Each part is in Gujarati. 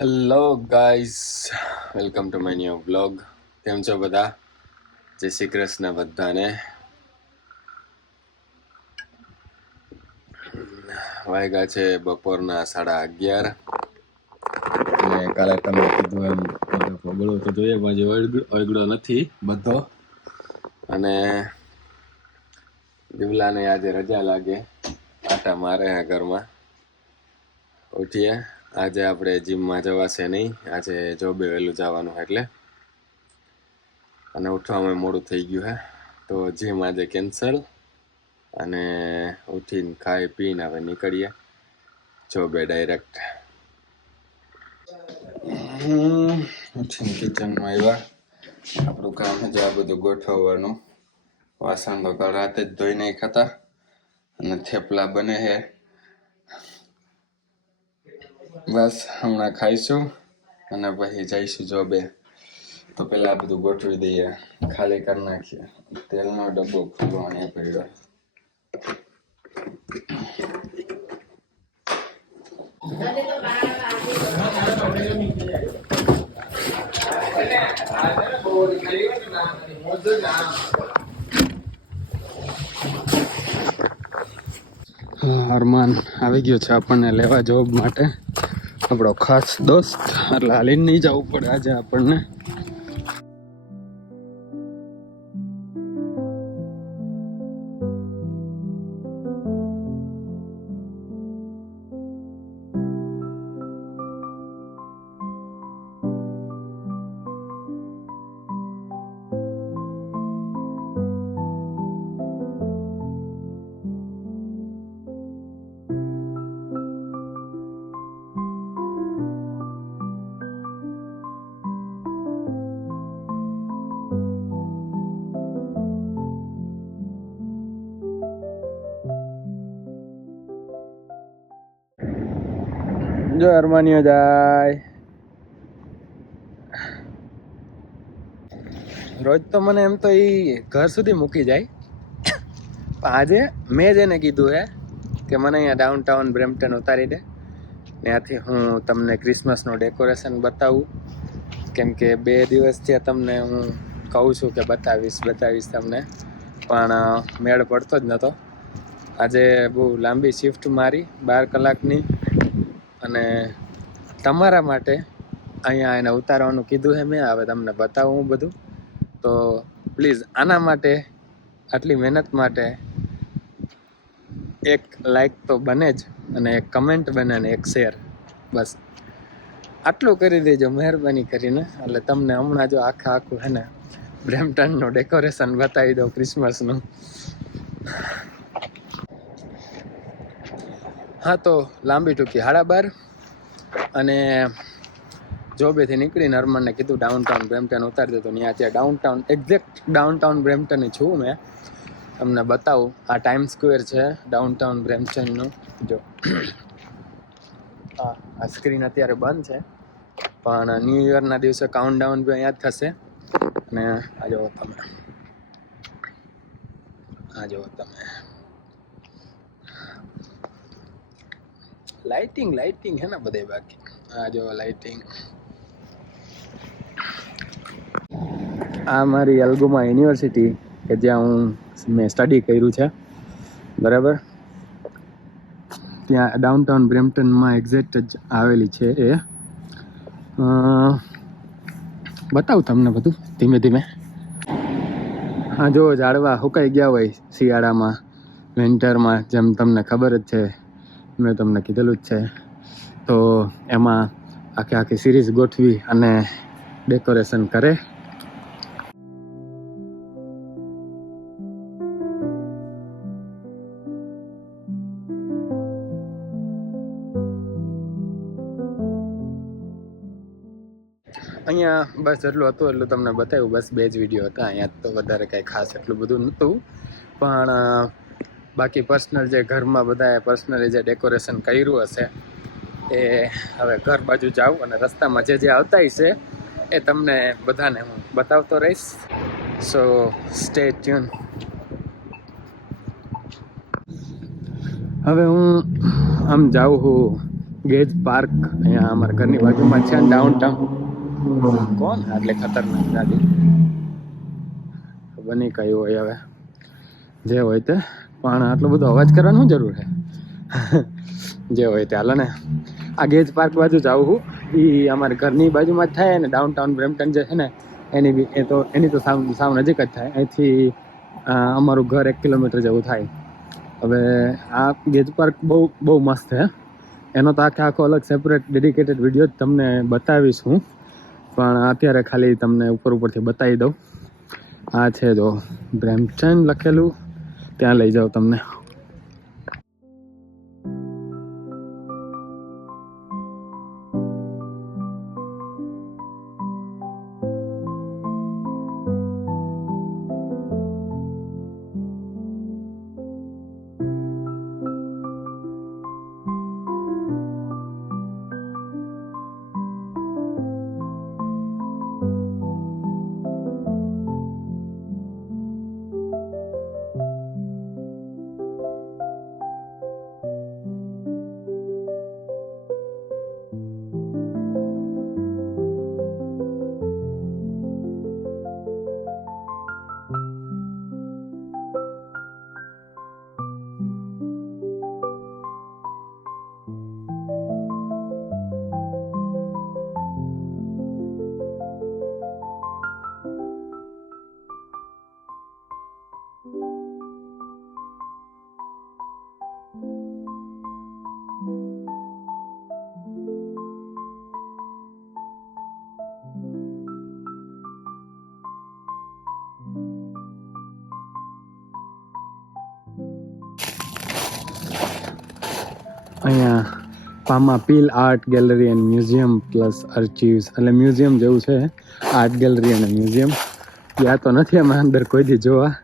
Hello guys, welcome to my new blog. કેમ છો બધા? જય શ્રી કૃષ્ણ બધાને. વાગ્યા છે બપોરના 11:30. અને કાલે તમે કીધું એમ પગડો તો જોઈએ, બાજુ ઓગળો નથી બધો. અને દીવલાને આજે રજા લાગે, આટા મારે હે ઘરમાં. ઉઠીએ. આજે આપણે જીમમાં જવાશે નહીં, આજે જોબે વહેલું જવાનું એટલે. અને ઉઠવામાં મોડું થઈ ગયું હે, તો જીમ આજે કેન્સલ. અને ઉઠીને ખાઈ પીને હવે નીકળીએ જોબે ડાયરેક્ટ. ઉઠીને કિચનમાં આવ્યા. આપણું કામ છે આ બધું ગોઠવવાનું. વાસણ તો કાલ રાતે જ ધોઈ નહીં ખાતા. અને થેપલા બને છે. બસ હમણાં ખાઈશું અને પછી જઈશું જોબે. તો પેલા આ બધું ગોઠવી દઈએ, ખાલી કરી નાખીએ. તેલનો ડબ્બો ખુલ્લો અહીંયા પડ્યો. અરમાન આવી ગયો છે આપણને લેવા જોબ માટે, આપણો ખાસ દોસ્ત. એટલે હાલીને નહીં જવું પડે આજે આપણને. જો અરમાનીઓ જાય. રોજ તો મને એમ તો એ ઘર સુધી મૂકી જાય, પણ આજે મેં જ એને કીધું હે કે મને અહીંયા ડાઉનટાઉન બ્રેમ્પટન ઉતારી દે. ત્યાંથી હું તમને ક્રિસમસનું ડેકોરેશન બતાવું, કેમ કે 2 દિવસથી તમને હું કહું છું કે બતાવીશ તમને, પણ મેળ પડતો જ નહોતો. આજે બહુ લાંબી શિફ્ટ મારી 12 કલાકની, અને તમારા માટે અહીંયા એને ઉતારવાનું કીધું છે મેં. હવે તમને બતાવું હું બધું. તો પ્લીઝ આના માટે, આટલી મહેનત માટે એક લાઈક તો બને જ, અને એક કમેન્ટ બને, અને એક શેર. બસ આટલું કરી દેજો મહેરબાની કરીને. એટલે તમને હમણાં જો આખું હે ને બ્રેમ્પટનનું ડેકોરેશન બતાવી દો ક્રિસમસનું. હા, તો લાંબી ટૂંકી 12:30. અને જોબેથી નીકળીને અરમાનને કીધું ડાઉનટાઉન બ્રેમ્પટન ઉતારી દે. તો ત્યાં ડાઉનટાઉન, એક્ઝેક્ટ ડાઉનટાઉન બ્રેમ્પટન છું મેં. તમને બતાવું. આ ટાઈમ સ્ક્વેર છે ડાઉનટાઉન બ્રેમ્પટનનું. જો આ સ્ક્રીન અત્યારે બંધ છે, પણ ન્યૂ યરના દિવસે કાઉન્ટડાઉન બી અહીંયા જ થશે. અને આ જુઓ તમે લાઇટિંગ હે ને બધે. બાકી આ જો લાઇટિંગ. આ મારી અલ્ગોમા યુનિવર્સિટી કે જ્યાં મેં સ્ટડી કર્યું છે, બરાબર. ત્યાં ડાઉનટાઉન બ્રેમ્પટનમાં એક્ઝેક્ટ જ આવેલી છે એ. બતાવું તમને બધું ધીમે ધીમે. હા, જો ઝાડવા સુકાઈ ગયા હોય શિયાળામાં, વિન્ટરમાં, જેમ તમને ખબર જ છે, મેં તમને કીધેલું જ છે. તો એમાં આખી સિરીઝ ગોઠવી અને ડેકોરેશન કરે. અહીંયા બસ જેટલું હતું એટલું તમને બતાવ્યું. બસ 2 જ વિડીયો હતા અહીંયા, તો વધારે કાંઈ ખાસ એટલું બધું નહોતું. પણ બાકી પર્સનલ જે ઘરમાં બધાએ પર્સનલી જે ડેકોરેશન કર્યું હશે એ હવે ઘર બાજુ જાઉં, અને રસ્તામાં જે આવતા હશે એ તમને બધાને હું બતાવતો રહીશ. સો સ્ટે ટ્યુન. હવે હું આમ જાઉં છું ગેજ પાર્ક અહીંયા અમારા ઘરની બાજુમાં છે ને ડાઉનટાઉન. કોણ એટલે ખતરનાક ગાડી બની કઈ હોય હવે જે હોય તે, પણ આટલો બધો અવાજ કરવાની શું જરૂર છે? જે હોય તે હાલો ને. આ ગેજ પાર્ક બાજુ જાઉં હું, એ અમારા ઘરની બાજુમાં જ થાય ને ડાઉનટાઉન બ્રેમ્પટન જે છે ને એની તો સાવ નજીક જ થાય. અહીંથી અમારું ઘર 1 કિલોમીટર જેવું થાય. હવે આ ગેજ પાર્ક બહુ મસ્ત છે. એનો તો આખો અલગ સેપરેટ ડેડિકેટેડ વિડીયો જ તમને બતાવીશ હું, પણ અત્યારે ખાલી તમને ઉપરથી બતાવી દઉં. આ છે જો બ્રેમ્પટન લખેલું, ત્યાં લઈ જાઉં તમને. અહીંયા PAMA Peel art gallery and museum plus archives, એટલે મ્યુઝિયમ જેવું છે, આર્ટ ગેલેરી અને મ્યુઝિયમ. ત્યાં તો નથી અમે અંદર કોઈ દી જોવા.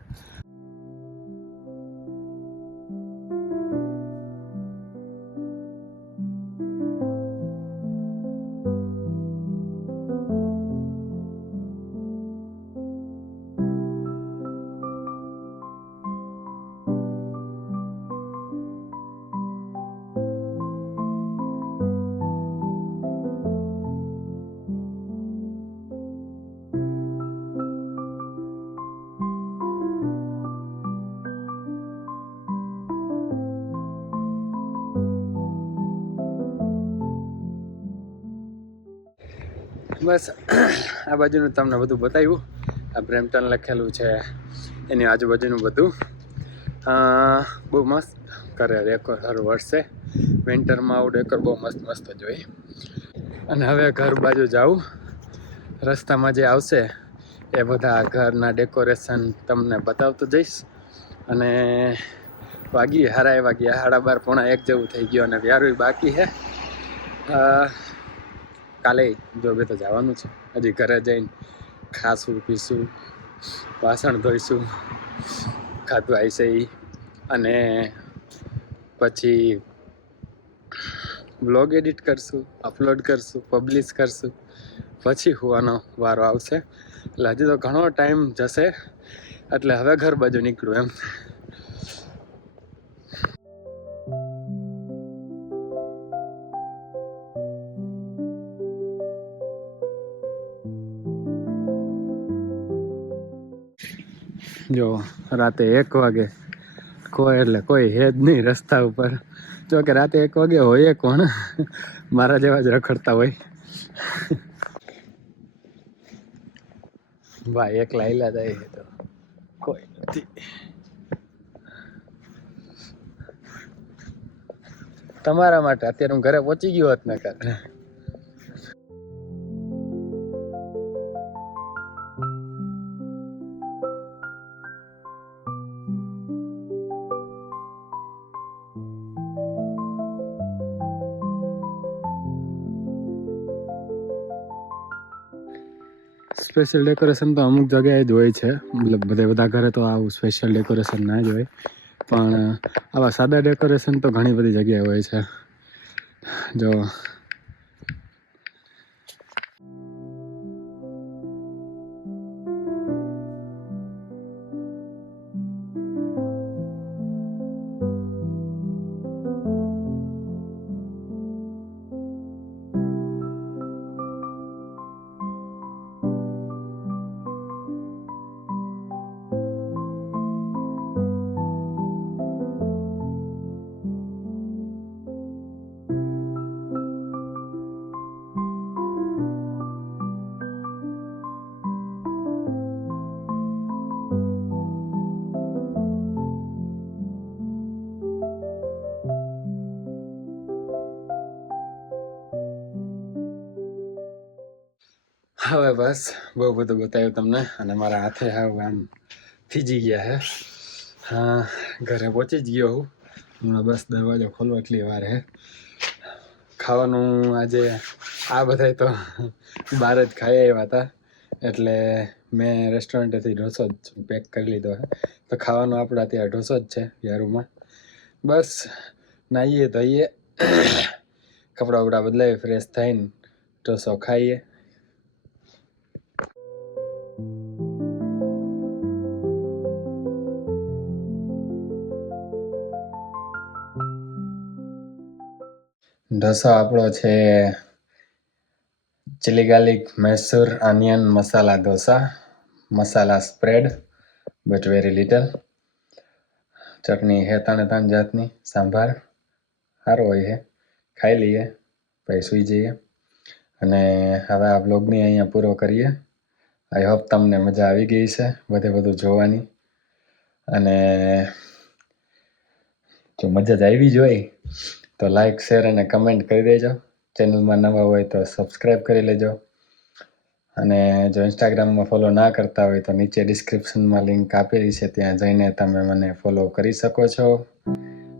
બસ આ બાજુનું તમને બધું બતાવ્યું. આ બ્રેમ્પટન લખેલું છે, એની આજુબાજુનું બધું બહુ મસ્ત કરે ડેકોર હર વર્ષે. વિન્ટરમાં આવું ડેકોર બહુ મસ્ત જ હોય. અને હવે ઘર બાજુ જાઉં, રસ્તામાં જે આવશે એ બધા ઘરના ડેકોરેશન તમને બતાવતો જઈશ. અને વાગ્યા 12:30 પોણા 1 જેવું થઈ ગયું, અને વ્યારું બાકી છે. કાલે જો બે તો જવાનું છે. હજી ઘરે જઈને ખાશું પીશું, વાસણ ધોઈશું, ખાધું આવીશે એ, અને પછી બ્લોગ એડિટ કરશું, અપલોડ કરશું, પબ્લિશ કરશું, પછી હોવાનો વારો આવશે. એટલે હજી તો ઘણો ટાઈમ જશે. એટલે હવે ઘર બાજુ નીકળું એમ. જો રાતે 1 વાગે કોઈ હે જ નહીં રસ્તા ઉપર. જો કે રાતે 1 વાગે હોય કોણ, મારા જેવા જ રખડતા હોય. ભાઈ એકલા હિલા જાય છે તો કોઈ નથી. તમારા માટે અત્યારે હું ઘરે પહોંચી ગયો હોત ને કર. સ્પેશિયલ ડેકોરેશન તો અમુક જગ્યાએ જ હોય છે, મતલબ બધા ઘરે તો આવું સ્પેશિયલ ડેકોરેશન ના જ હોય, પણ આવા સાદા ડેકોરેશન તો ઘણી બધી જગ્યાએ હોય છે. જો હવે બસ બહુ બધું બતાવ્યું તમને અને મારા હાથે હવે આમ થીજી ગયા હે. હા, ઘરે પહોંચી જ ગયો હું હમણાં. બસ દરવાજો ખોલવો એટલી વાર હે. ખાવાનું આજે આ બધા તો બહાર જ ખાઈ આવ્યા હતા, એટલે મેં રેસ્ટોરન્ટેથી ઢોસો જ પેક કરી લીધો હે. તો ખાવાનું આપણે અત્યારે ઢોસો જ છે યારુમાં. બસ નાહીએ ધોઈએ, કપડાં બપડા બદલાવી ફ્રેશ થઈને ઢોસો ખાઈએ. ઢોસો આપણો છે chilli garlic Mysore onion masala dosa, masala spread but very little. ચટણી હે ત્રણ જાતની, સાંભાર સારો હોય છે, ખાઈ લઈએ પછી સૂઈ જઈએ. અને હવે આ બ્લોગની અહીંયા પૂરો કરીએ. આઈ હોપ તમને મજા આવી ગઈ છે બધું જોવાની. અને જો મજા જ આવી જ હોય તો લાઈક શેર અને કમેન્ટ કરી દેજો. ચેનલમાં નવા હોય તો સબસ્ક્રાઈબ કરી લેજો. અને જો ઇન્સ્ટાગ્રામમાં ફોલો ના કરતા હોય તો નીચે ડિસ્ક્રિપ્શનમાં લિંક આપેલી છે, ત્યાં જઈને તમે મને ફોલો કરી શકો છો.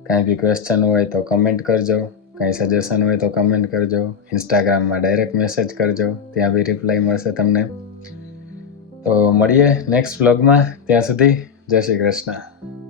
કાંઈ બી ક્વેશ્ચન હોય તો કમેન્ટ કરજો, કાંઈ સજેશન હોય તો કમેન્ટ કરજો. ઇન્સ્ટાગ્રામમાં ડાયરેક્ટ મેસેજ કરજો, ત્યાં બી રિપ્લાય મળશે તમને. તો મળીએ નેક્સ્ટ વ્લોગમાં. ત્યાં સુધી જય શ્રી કૃષ્ણ.